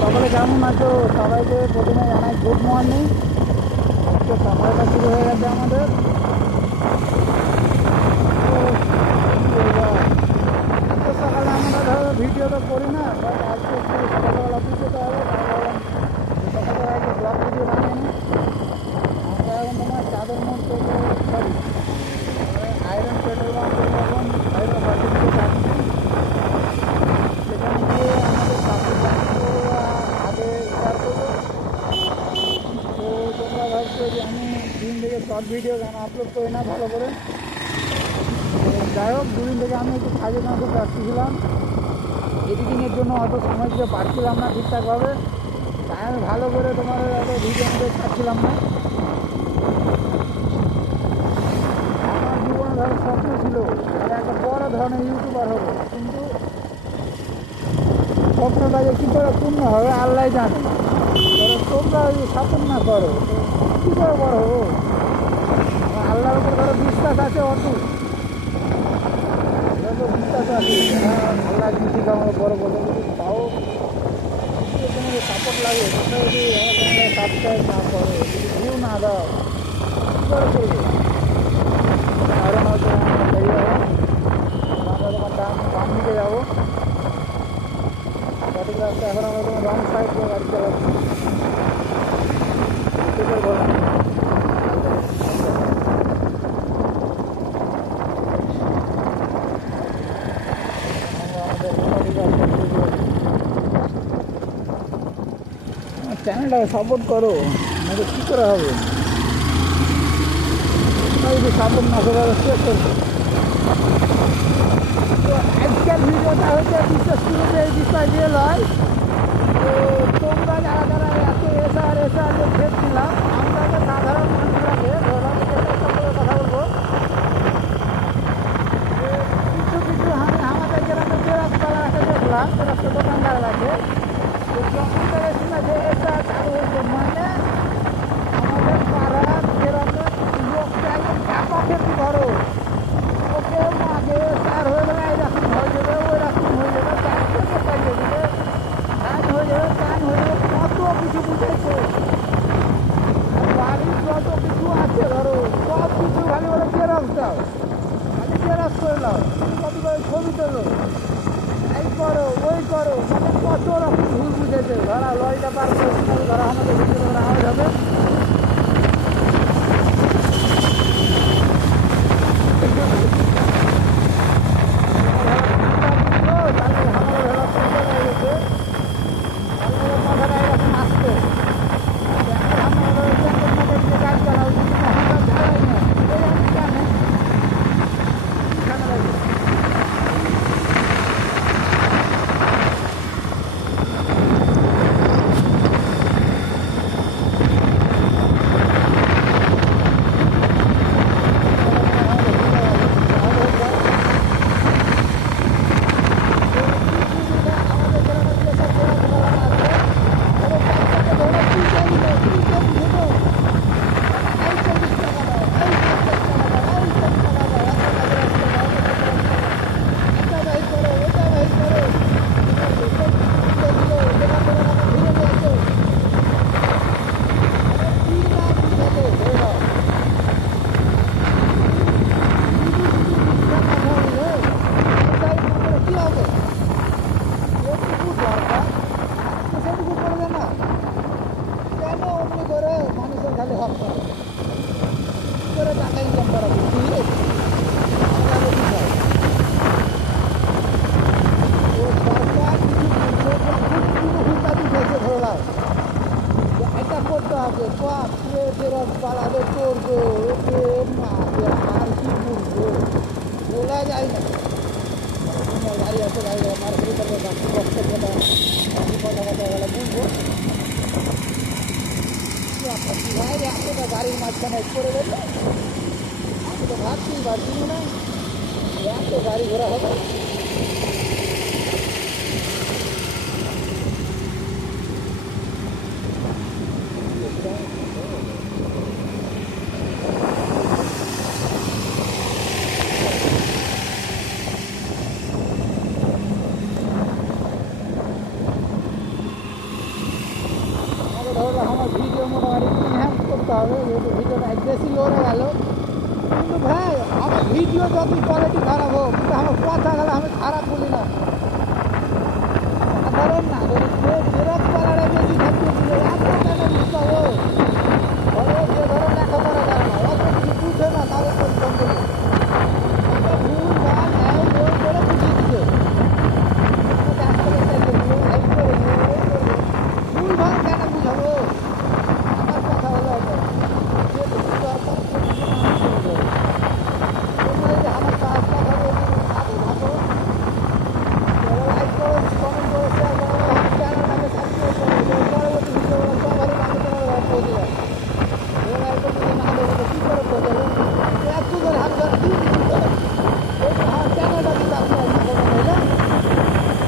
সকলে কেমন আছো? সবাইকে প্রথমে জানাই গুড মর্নিং। আজকে সকালটা শুরু হয়ে গেছে আমাদের। তো সকালে আমরা ধরো ভিডিও তো করি না, বাট আজকে একটু সকাল সকাল অফিস যেতে হবে, তাই ভাবলাম সকাল সকাল ব্লগ ভিডিও বানিয়ে নিই। আমরা এখন তোমার চাঁদের মোড় থেকে সরি আয়রন পেট্রোল পাম্প থেকে এখন আয়রন সার্টিফিকেট আসছি। সেখানে গিয়ে আমাদের কাপড় ব্যাগগুলো আগে স্টার্ট করবো। তো তোমরা ভাবছো যে আমি দিন থেকে শর্ট ভিডিও কেন আপলোড করি না ভালো করে। যাই হোক, দুদিন থেকে আমি একটু কাজে কাজে ব্যস্ত ছিলাম, এডিটিংয়ের জন্য অত সময় দিতে পারছিলাম না ঠিকঠাকভাবে, তাই আমি ভালো করে তোমার অত ভিডিও মধ্যে ছাড়ছিলাম না। আমার জীবনে ধরো স্বপ্ন ছিল একটা বড় ধরনের ইউটিউবার হবো, কিন্তু স্বপ্নটা যে কী করে পূর্ণ হবে আল্লাহ জানে। তোমরা যদি সাপোর্ট না করো কী করে বড় হবো? আল্লাহর উপর ধরো বিশ্বাস আছে অটুট, বিশ্বাস আছে আল্লাহ জিনিস আমার বড় বড়, কিন্তু তাও তোমাদের সাপোর্ট লাগে। তোমরা যদি আমার চ্যানেলে সাবস্ক্রাইব না করো, যদি ভিউ না দাও, কী করে করবে? কারণ হয়তো আমার দেরি হবে। আমরা তোমার ডান দিকে যাবো সঠিক রাস্তা। এখন আমরা তোমার রং সাইড দিয়ে গাড়ি চালাচ্ছি। চ্যানেলটাকে সাপোর্ট করো, আমাকে কী করে হবে? যদি সাপোর্ট না করে শেষ করবো। তো আজকের ভিডিওটা হচ্ছে বিশ্বাস করবে এই বিষয় নিয়ে নয়। তো তোমরা যারা যারা এত এসার যে দেখছিলাম, আমরা যে সাধারণ মানুষরাকে ধরলাম সকলে কথা বলবো। কিছু কিছু আমি আমাদের গ্রামে জেরক্সওয়ালা আছে দেখলাম, জেরক্সের দোকানদার আছে, তো যখন থেকে শুনেছে এটা চালু হয়েছে, মানে আমাদের পাড়ার গ্রামে লোকটা একদম চাপা খেতে ধরো, ওকে মাকে তার হয়ে গেলে এরকম হয়ে যাবে, ওই রকম হয়ে যাবে, তার থেকে পাইয়ে দেবে, ধান হয়ে যাবে, কান হয়ে যাবে, কত কিছু বুঝেছে। বাড়ির যত কিছু আছে ধরো সব কিছু খালি বলে জেরক্স দাও, খালি জেরক্স করে নাও, কপি করে ছবি তোলো, এই করো ওই করো, মানে কত রকম ভুল বুঝেছে। ধরা লরিটা পার করে ধরা আমাদের ভিতরে আওয়াজ হবে। গাড়ির মাঝখানে করে দেবে, আমি তো ভাবতেই পারছি না এত গাড়ি ঘোড়া হবে। তাহলে আমার ভিডিও মোটামুটি এনহ্যান্স করতে হবে, যেহেতু ভিডিওটা বেশি লোরে গেল। কিন্তু ভাই আমার ভিডিও যতই কোয়ালিটি খারাপ হোক, কিন্তু আমার কথা গেলে আমি খারাপ বলি না। সাধারণ নাগরিক ফেরত পালারে বেশি থাকতে দিলে এত কেন বুঝতে হবে? ধরো যে ধরো লেখাপড়া জানে না, অত কিছু বুঝে না, তাদের পরিশ্রম করবে ভুল ভাল হ্যাঁ ওই করে বুঝিয়ে দিচ্ছে। ভুল ভাল কেন বুঝাবো? আমার কথা হলো যেটুকু দরকার সেটুকু মানুষ করবে। তোমরা যদি আমার কাজটা ধরো সাথে থাকো, লাইক করো, কমেন্ট করো, শেয়ার করো, আমার চ্যানেলটাকে সাবস্ক্রাইব করো, পরবর্তী ভিডিওগুলো সবারই কাছে তোমার পৌঁছে যাবে। এবার একটু যদি না দেবো তো কী করে পৌঁছে যাবে? একটু করে হাত ধরে দিন আমার চ্যানেলটাকে সাবস্ক্রাইব না করবেন হইলে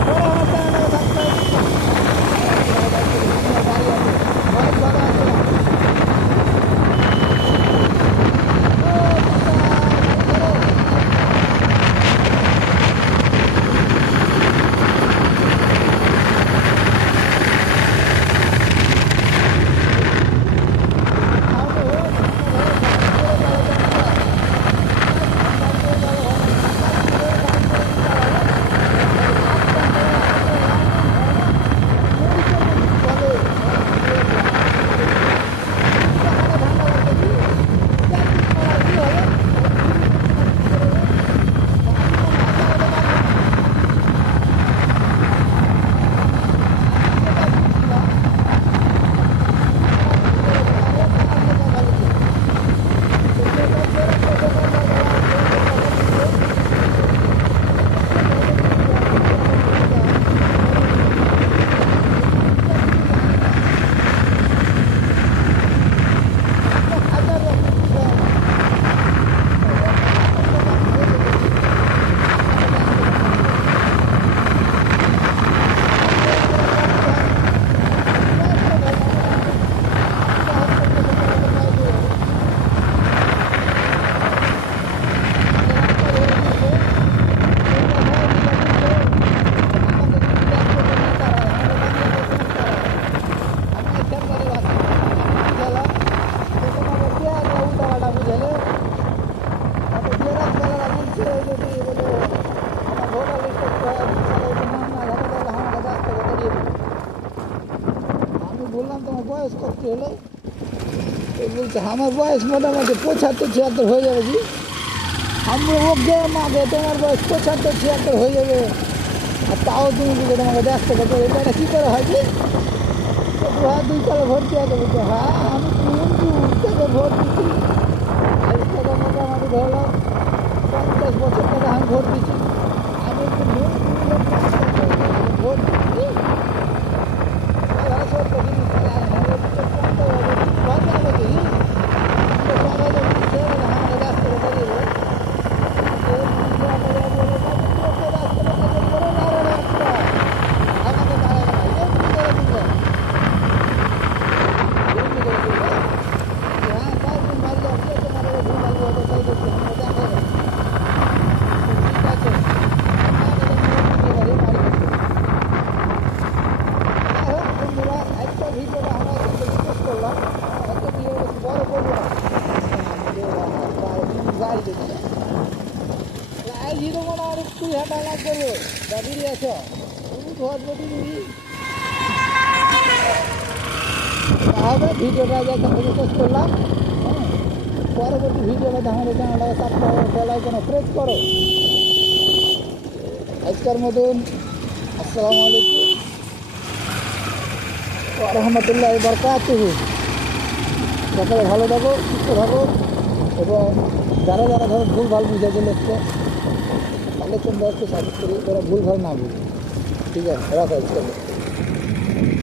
পরে আমার চ্যানেলটাকে সাবস্ক্রাইব গাড়ি আছে ভয়েস ভালো আছে না? বললাম তোমার বয়স কত হলো? বলছে আমার বয়স মোটামুটি 75-76 হয়ে যাবে। কি আমরা ওকে মাকে তোমার বয়স 75-76 হয়ে যাবে, আর তাও তুমি বলছো তোমাকে দেখতে পাচ্ছ, এটা কী করে হয়? কি হ্যাঁ 2 সালে ভর্তি আছে। বলছে হ্যাঁ আমি কোন থেকে ভোট দিচ্ছি, আজ থেকে মোটামুটি ধরলাম 50 বছর থেকে আমি ভোট দিচ্ছি। আমি ভোট দিচ্ছি তাহলে ভিডিওটা এখান থেকে শেষ করলাম। পরবর্তী ভিডিওটা আমাদের চ্যানেলটাকে সাবস্ক্রাইব বেল আইকনে প্রেস করো। আজকের মতন আসসালামু আলাইকুম ওয়া রাহমাতুল্লাহি ওয়া বারাকাতুহু। সকলে ভালো থাকো, সুস্থ থাকো, এবং যারা যারা ধরো ভুল ভাল বুঝেছে লিখছে তাহলে তোমরা একটু সাপোর্ট করি, ওরা ভুল ভাল না বুঝে। ঠিক আছে, রাখো।